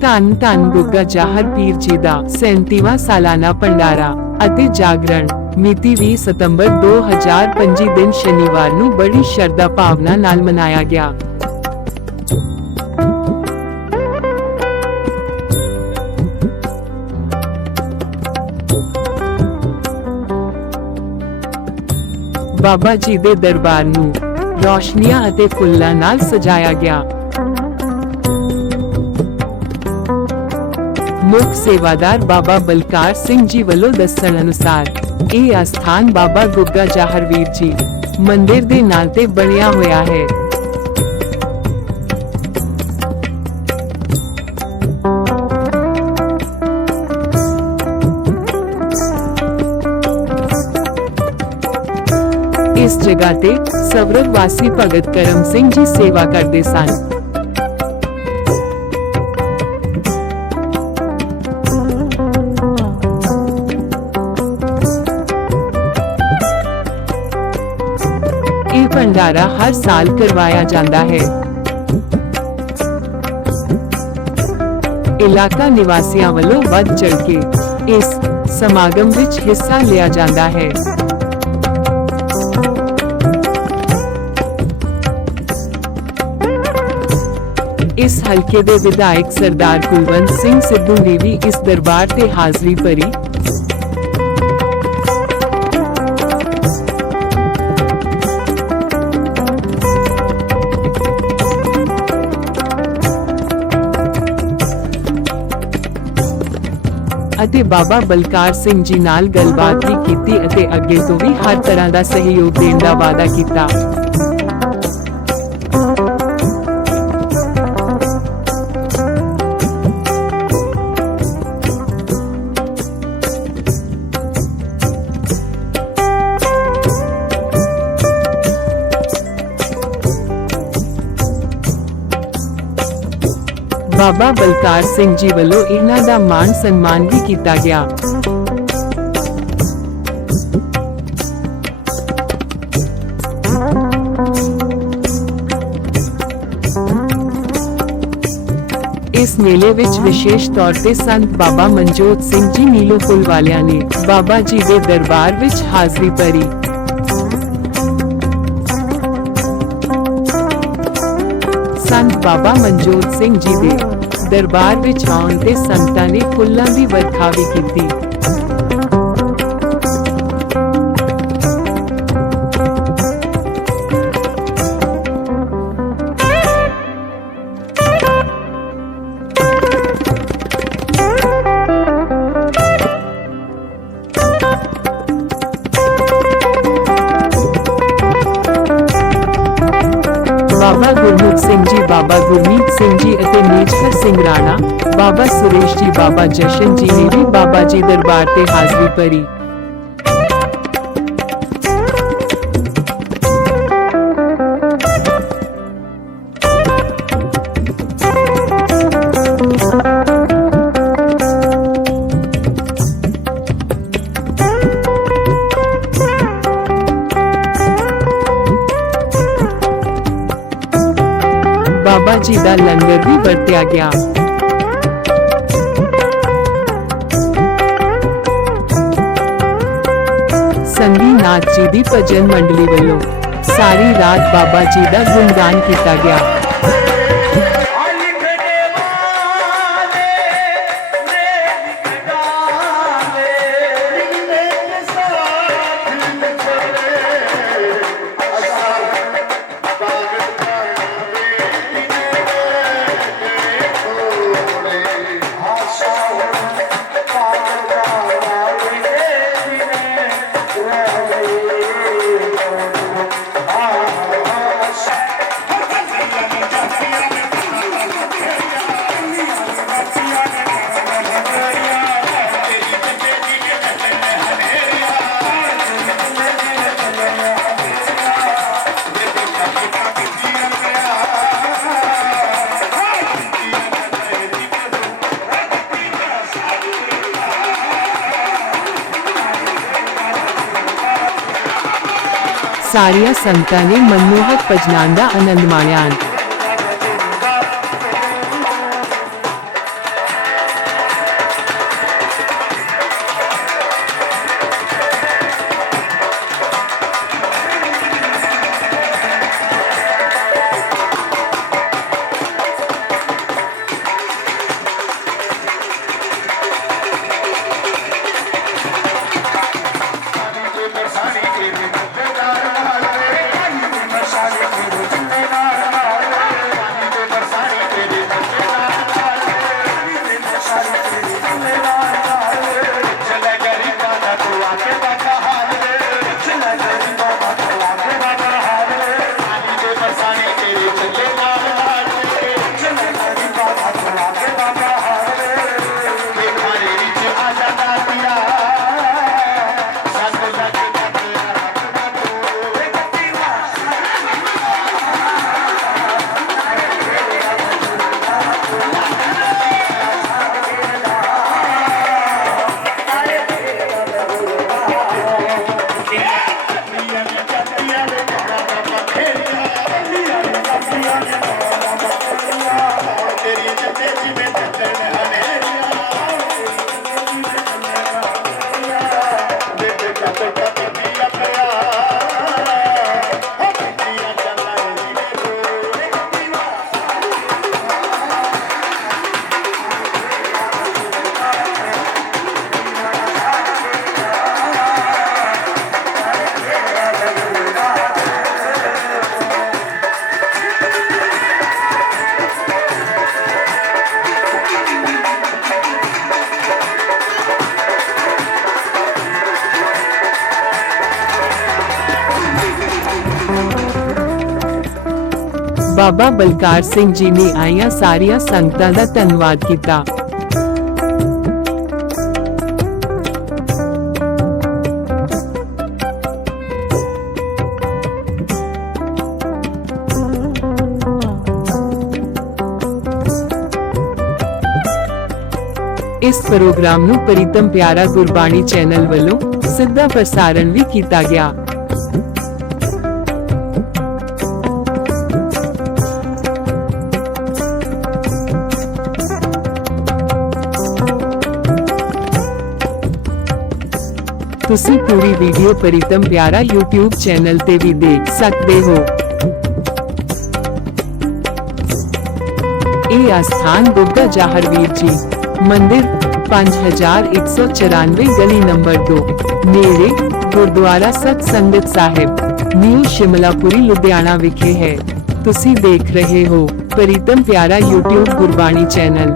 ਧੰਨ ਧੰਨ ਗੁੱਗਾ ਜਾਹਰ ਪੀਰ ਜੀ ਦਾ 37ਵਾਂ ਸਾਲਾਨਾ ਭੰਡਾਰਾ ਅਤੇ ਜਾਗਰਣ। ਮਿਤੀ 20 ਸਤੰਬਰ 2025 ਦਿਨ ਸ਼ਨੀਵਾਰ ਨੂੰ ਬੜੀ ਸ਼ਰਧਾ ਭਾਵਨਾ ਨਾਲ ਮਨਾਇਆ ਗਿਆ। ਬਾਬਾ ਜੀ ਦੇ ਦਰਬਾਰ ਨੂੰ ਰੌਸ਼ਨੀਆਂ ਅਤੇ ਫੁੱਲਾਂ ਨਾਲ ਸਜਾਇਆ ਗਿਆ। ਮੁੱਖ ਸੇਵਾਦਾਰ ਬਾਬਾ ਬਲਕਾਰ ਸਿੰਘ ਜੀ ਵੱਲੋਂ ਦੱਸਣ ਅਨੁਸਾਰ ਇਹ ਅਸਥਾਨ ਬਾਬਾ ਗੁੱਗਾ ਜਾਹਰਵੀਰ ਜੀ ਮੰਦਿਰ ਦੇ ਨਾਂ ਤੇ ਬਣਿਆ ਹੋਇਆ ਹੈ ਇਸ ਜਗ੍ਹਾ ਤੇ ਸਵਰਗ ਵਾਸੀ ਭਗਤ ਕਰਮ ਸਿੰਘ ਜੀ ਸੇਵਾ ਕਰਦੇ ਸਨ ਇਹ ਭੰਡਾਰਾ ਹਰ ਸਾਲ ਕਰਵਾਇਆ ਜਾਂਦਾ ਹੈ ਇਲਾਕਾ ਨਿਵਾਸੀਆਂ ਵੱਲੋਂ ਵੱਧ ਚੜ ਕੇ ਇਸ ਸਮਾਗਮ ਵਿੱਚ ਹਿੱਸਾ ਲਿਆ ਜਾਂਦਾ ਹੈ ਇਸ ਹਲਕੇ ਦੇ ਵਿਧਾਇਕ ਸਰਦਾਰ ਕੁਲਵੰਤ ਸਿੰਘ ਸਿੱਧੂ ਨੇ ਵੀ ਇਸ ਦਰਬਾਰ ਤੇ ਹਾਜ਼ਰੀ ਭਰੀ ਅਤੇ ਬਾਬਾ ਬਲਕਾਰ ਸਿੰਘ ਜੀ ਨਾਲ ਗੱਲਬਾਤ ਵੀ ਕੀਤੀ ਅਤੇ ਅੱਗੇ ਤੋਂ ਵੀ ਹਰ ਤਰ੍ਹਾਂ ਦਾ ਸਹਿਯੋਗ ਦੇਣ ਦਾ ਵਾਅਦਾ ਕੀਤਾ। ਬਾਬਾ ਬਲਕਾਰ ਸਿੰਘ ਜੀ ਵੱਲੋਂ ਇਹਨਾਂ ਦਾ ਮਾਣ ਸਨਮਾਨ ਵੀ ਕੀਤਾ ਗਿਆ। ਇਸ ਮੇਲੇ ਵਿੱਚ ਵਿਸ਼ੇਸ਼ ਤੌਰ ਤੇ ਸੰਤ ਬਾਬਾ ਮਨਜੋਤ ਸਿੰਘ ਜੀ ਨੀਲੋ ਪੁਲ ਵਾਲਿਆਂ ਨੇ ਬਾਬਾ ਜੀ ਦੇ ਦਰਬਾਰ ਵਿੱਚ ਹਾਜ਼ਰੀ ਭਰੀ। ਬਾਬਾ ਮਨਜੋਤ ਸਿੰਘ ਜੀ ਦੇ ਦਰਬਾਰ ਵਿੱਚ ਆਉਣ ਤੇ ਸੰਤਾਂ ਨੇ ਫੁੱਲਾਂ ਦੀ ਵਰਖਾ ਵੀ ਕੀਤੀ। ਬਾਬਾ ਗੁਰਮੁਖ ਸਿੰਘ ਜੀ ਬਾਬਾ ਗੁਰਮੀਤ ਸਿੰਘ ਜੀ ਅਤੇ ਮੇਜਰ ਸਿੰਘ ਰਾਣਾ ਬਾਬਾ ਸੁਰੇਸ਼ ਜੀ ਬਾਬਾ ਜਸ਼ਨ ਜੀ ਨੇ ਵੀ ਬਾਬਾ ਜੀ ਦਰਬਾਰ ਤੇ ਹਾਜ਼ਰੀ ਭਰੀ ਬਾਬਾ ਜੀ ਦਾ ਲੰਗਰ ਵੀ ਵਰਤਿਆ ਗਿਆ ਸੰਗੀ ਨਾਥ ਜੀ ਦੀ ਭਜਨ ਮੰਡਲੀ ਵੱਲੋਂ ਸਾਰੀ ਰਾਤ ਬਾਬਾ ਜੀ ਦਾ ਗੁਣਗਾਨ ਕੀਤਾ ਗਿਆ સાળિયા સંતાને મનમોહક પજનાંદા આનંદ માણ્યા ਬਾਬਾ ਬਲਕਾਰ ਸਿੰਘ ਜੀ ਨੇ ਆਈਆਂ ਸਾਰੀਆਂ ਸੰਗਤਾਂ ਦਾ ਧੰਨਵਾਦ ਕੀਤਾ। ਇਸ ਪ੍ਰੋਗਰਾਮ ਨੂੰ ਪ੍ਰੀਤਮ ਪਿਆਰਾ ਗੁਰਬਾਣੀ ਚੈਨਲ ਵੱਲੋਂ ਸਿੱਧਾ ਪ੍ਰਸਾਰਣ ਵੀ ਕੀਤਾ ਗਿਆ। ਤੁਸੀਂ ਪੂਰੀ video Pritam Piara YouTube channel ਤੇ ਵੀ ਦੇਖ ਸਕਦੇ ਹੋ ਇਹ ਆਸਥਾਨ ਗੁੱਗਾ ਜਾਹਰਵੀਰ ਜੀ ਮੰਦਿਰ 5194 ਗਲੀ ਨੰਬਰ 2 ਨੇੜੇ ਗੁਰਦੁਆਰਾ ਸਤ ਸੰਗਤ ਸਾਹਿਬ ਨਿਊ ਸ਼ਿਮਲਾਪੁਰੀ ਲੁਧਿਆਣਾ ਵਿਖੇ ਹੈ ਤੁਸੀਂ ਦੇਖ ਰਹੇ ਹੋ ਪ੍ਰੀਤਮ ਪਿਆਰਾ YouTube ਗੁਰਬਾਣੀ ਚੈਨਲ